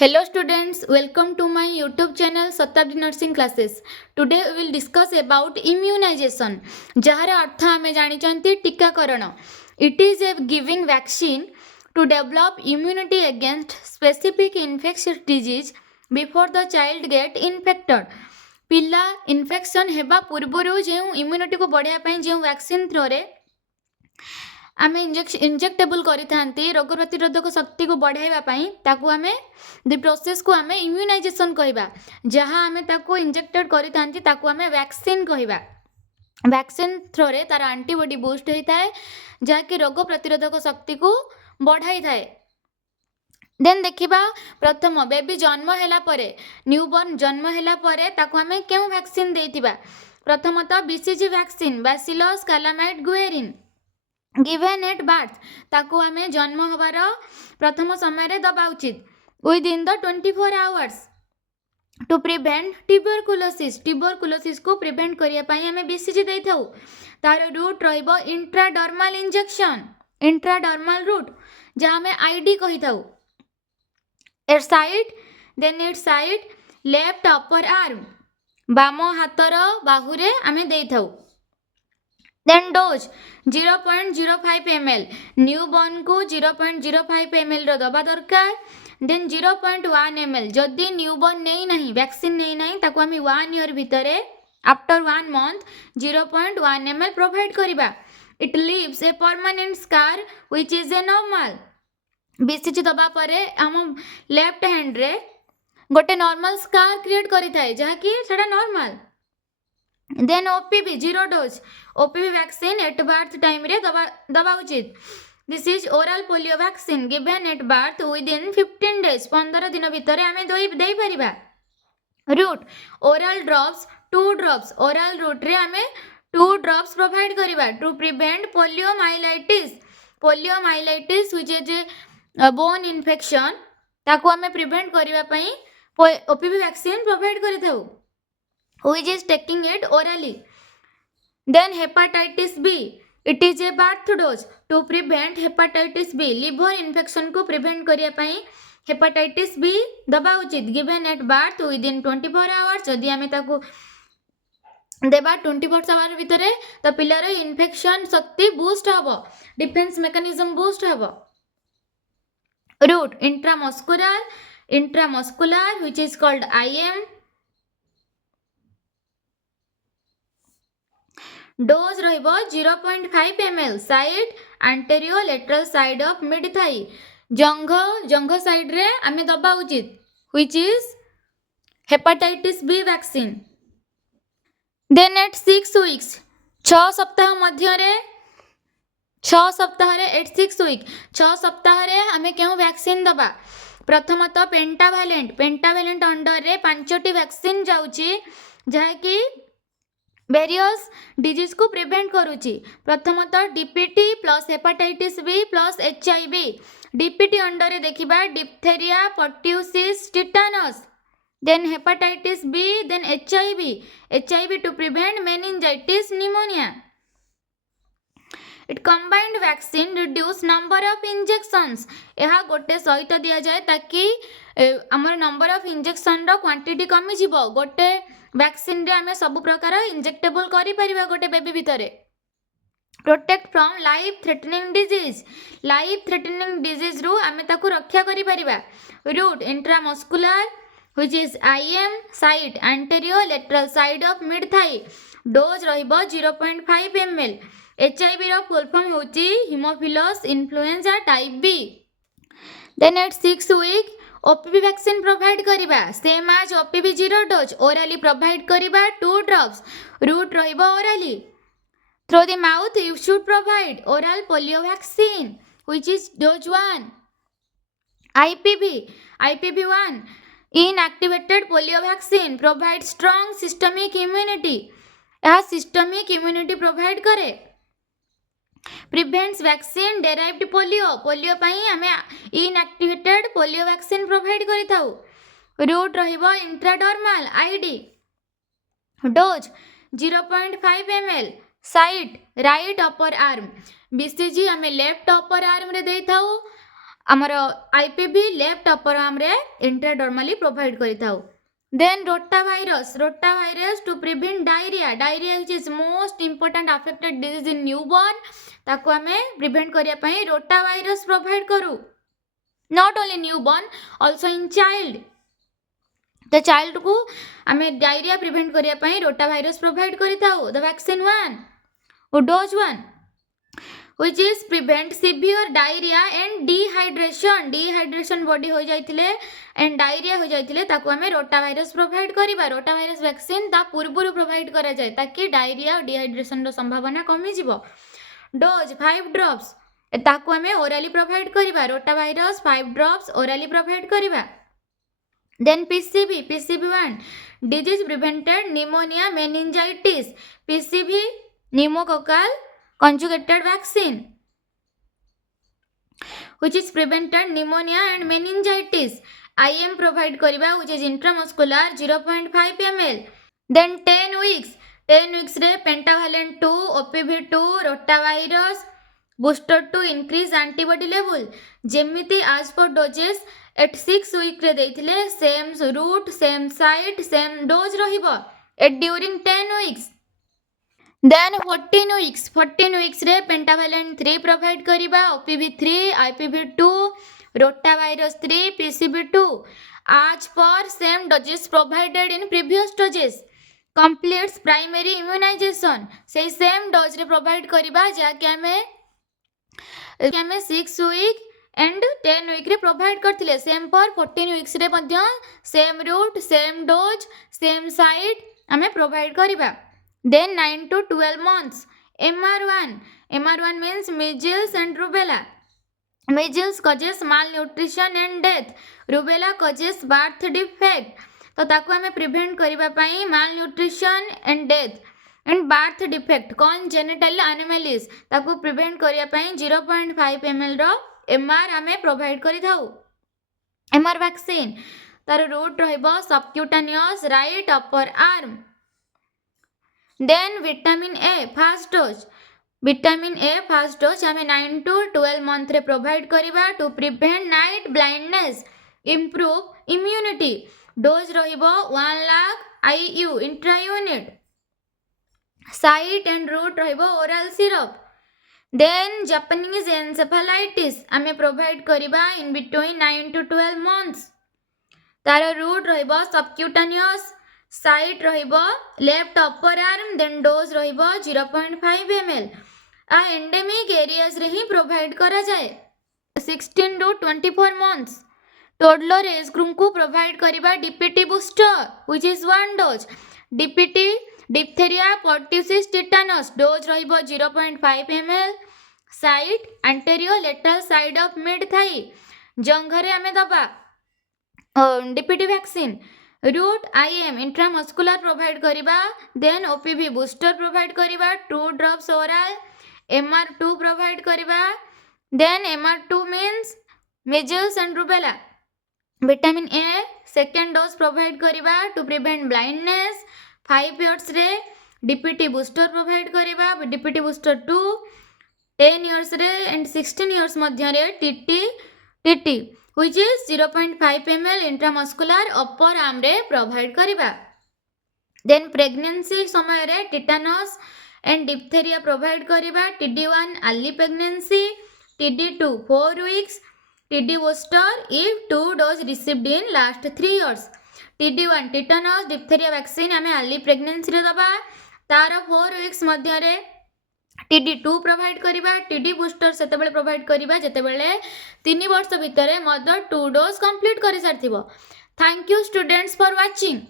Hello students, welcome to my YouTube channel Satabdi Nursing Classes. Today we will discuss about immunization. जार अर्थ आमे जानिचंती टीकाकरण. It is a giving vaccine to develop immunity against specific infectious disease before the child get infected. पिला infection हेबा पूर्वरु जे immunity को बढ़ाया ପାଇଁ जे वैक्सीन थ्रोरे आमे इंजेक्टेबल करिथांती रोग प्रतिरोधक शक्ति को बढ़ाइबा पई ताकू आमे दि प्रोसेस को आमे इम्यूनाइजेशन कहबा जहां आमे ताकू इंजेक्टेड करिथांती ताकू आमे वैक्सीन कहबा। वैक्सीन थ्रोरे तार एंटीबॉडी बूस्ट होता है जहाँ कि रोग प्रतिरोधक शक्ति को बढ़ाई थाए। देन देखिबा प्रथम बेबी जन्म हैला परे न्यूबॉर्न जन्म हैला परे ताकू आमे केउ वैक्सीन देतिबा। प्रथमतः BCG vaccine bacillus Calmette Guerin given at birth ताकू आमे जन्म हबार प्रथम समय दबा उचित within the 24 hours to prevent tuberculosis को प्रिवेंट करिया पई आमे बीसीजी देई थाउ। तार रूट रहइबो इंट्राडर्मल इंजेक्शन इंट्राडर्मल रूट जहाँ आमे आईडी कहि थाउ। At side left upper arm बाम हातर बाहुरे आमे देई थाउ। देन डोज 0.05 ml न्यूबॉर्न को 0.05 ml रो दबा दरकार। देन 0.1 ml जदि न्यूबॉर्न नहीं नहीं वैक्सीन नहीं नहीं ताको आमी 1 ईयर भितरे आफ्टर 1 मंथ 0.1 ml प्रोवाइड करिबा। It leaves a permanent scar which is a normal. BCG दबा परे हम लेफ्ट हैंड रे गोटे नॉर्मल स्कार क्रिएट करि थाए जहा कि सेटा normal. Then OPV 0 dose OPV vaccine at birth time रे दबा उचित। This is oral polio vaccine given at birth within 15 days 15 दिन भितर आमे देई परिबा। Route oral drops 2 drops oral route रे आमे 2 ड्रॉप्स प्रोवाइड करिबा to prevent poliomyelitis which is bone infection ताको आमे प्रिवेंट करिबा पई ओपीवी वैक्सीन प्रोवाइड करि थाउ which is taking it orally. Then hepatitis B, it is a birth dose to prevent hepatitis B. liver infection को prevent करिया पई hepatitis B दबा उचित given at birth within 24 hours। जदि आमे ताको देबा 24 आवर भितरे तो पिलार इन्फेक्शन शक्ति बूस्ट हबो डिफेंस मेकानिज्म बूस्ट हबो। Route intramuscular which is called IM। Dose रहिबो 0.5 ml side anterolateral side of mid thigh जंघ साइड रे आमे दबा उचित which is hepatitis B vaccine. Then at 6 weeks 6 सप्ताह मध्य रे 6 सप्ताह रे एट 6 वीक 6 सप्ताह रे आमे केउ वैक्सीन दबा। प्रथमतः पेंटावैलेंट अंडर रे 5टी वैक्सीन जाउची जहा कि वेरियस डिजीज को प्रिवेंट करुची। प्रथमतः DPT plus hepatitis B plus HIV. DPT under देखिबा diphtheria pertussis tetanus. Then hepatitis B then HIV to prevent meningitis pneumonia. It combined vaccine reduce number of injections यह गोटे सहित दिया जाए ताकि हमर नंबर ऑफ इंजेक्शन रो क्वांटिटी कमी जिवो। गोटे वैक्सीन रे आमे सब प्रकार इंजेक्टेबल करि परिबा गोटे बेबी भितरे। Protect from life threatening disease रु आमे ताकू रक्षा करि परिबा। Route intramuscular which is IM side anterolateral side of mid thigh. Dose रहिबो 0.5 ml। एचआईवी रो फुल फॉर्म होची haemophilus influenza type B. Then at 6 week OPV vaccine provide करिबा same age OPV 0 dose orally provide करिबा 2 drops. Route रहिबो orally through the mouth you should provide oral polio vaccine which is dose 1। IPV 1 inactivated polio vaccine provide strong systemic immunity। यह systemic immunity provide करे। Prevents vaccine derived polio पई हमें inactivated polio vaccine provide करि थाउ। Route रहिबो intradermal ID. Dose 0.5 ml side right upper arm. BCG हमें left upper arm रे देई थाउ आमर आईपीवी लेफ्ट अपर आर्म रे इंट्राडर्मली प्रोवाइड करिथाउ। Then rotavirus to prevent diarrhoea which is most important affected disease in newborn ताको आमे prevent करिया पई रोटावायरस प्रोवाइड करू। Not only newborn also in child, तो चाइल्ड को आमे डायरिया प्रिवेंट करिया पई रोटावायरस प्रोवाइड करिथाउ। द वैक्सीन 1 डोज 1 which is prevent severe diarrhea and dehydration body हो जाइथिले एंड डायरिया हो जाइथिले ताको हमें रोटावायरस प्रोवाइड करिबा। रोटावायरस वैक्सीन ता पूर्वरु प्रोवाइड करा जाय ताकि डायरिया और डिहाइड्रेशन रो संभावना कमी जिवो। डोज 5 ड्रॉप्स ताको हमें ओरली प्रोवाइड करिबा। रोटावायरस 5 ड्रॉप्स ओरली प्रोवाइड करिबा। Then PCB 1 disease prevented pneumonia meningitis, PCB pneumococcal conjugated vaccine which is prevented pneumonia and meningitis. IM provide kariba which is intramuscular 0.5 ml. Then 10 weeks re pentavalent 2 OPV2 rotavirus booster to increase antibody level जेमिति as per doses at 6 week रे देइथिले same route same site same dose रहिबो at during 10 weeks. Then 14 weeks रे pentavalent 3 provide करिबा OPV3 IPV2 rotavirus 3 PCV2 as per same doses provided in previous doses completes primary immunization से same dose रे provide करिबा जा कि हमें 6 week and 10 week रे provide करथिले same for 14 weeks रे मध्य same route same dose same site हमें provide करिबा। Then 9 to 12 months MR1 means measles and rubella. Measles causes malnutrition and death, rubella causes birth defect, तो ताको हमें prevent करिबा पई malnutrition and death and birth defect congenital anomalies ताको prevent करिया पई 0.5 ml रो MR हमें प्रोवाइड करि थाउ। MR वैक्सीन तार रूट रहइबो subcutaneous right upper arm. Then vitamin A first dose हमें 9 to 12 month रे प्रोवाइड करिबा to prevent night blindness, improve immunity. Dose रहिबो 1 lakh IU intra-unit. Site and route रहिबो oral syrup. Then Japanese encephalitis हमें provide करिबा in between 9 to 12 months. तार route रहिबो subcutaneous, site रहिबो left upper arm, then dose रहिबो 0.5 ml। आ endemic areas रे ही provide करा जाए। 16 to 24 months toddler age group को प्रोवाइड करिबा DPT booster which is 1 dose. DPT diphtheria pertussis tetanus dose रहिबो 0.5 ml। Site anterolateral side of mid thigh जंघरे हमें दबा DPT vaccine. Route IM intramuscular provide करिबा, then OPV booster provide करिबा 2 drops oral. MR2 provide करिबा, then MR2 means measles and rubella। Vitamin A second dose provide करिबा to prevent blindness. 5 years रे DPT booster provide करिबा DPT booster 2। 10 years रे and 16 years मध्य रे TT which is 0.5 ml intramuscular upper arm रे provide करिबा। Then pregnancy समय रे tetanus and diphtheria provide करिबा। TD1 early pregnancy, TD2 4 weeks, TD booster if 2 dose received in last 3 years। TD1 tetanus diphtheria vaccine हमें early pregnancy रे दबा, तार 4 weeks मध्य रे TD2 प्रोवाइड करिबा। TD बूस्टर सेतेबेले प्रोवाइड करिबा जेतेबेले 3 वर्ष भितरे मदर 2 डोज कंप्लीट करि सारथिबो। Thank you students for watching.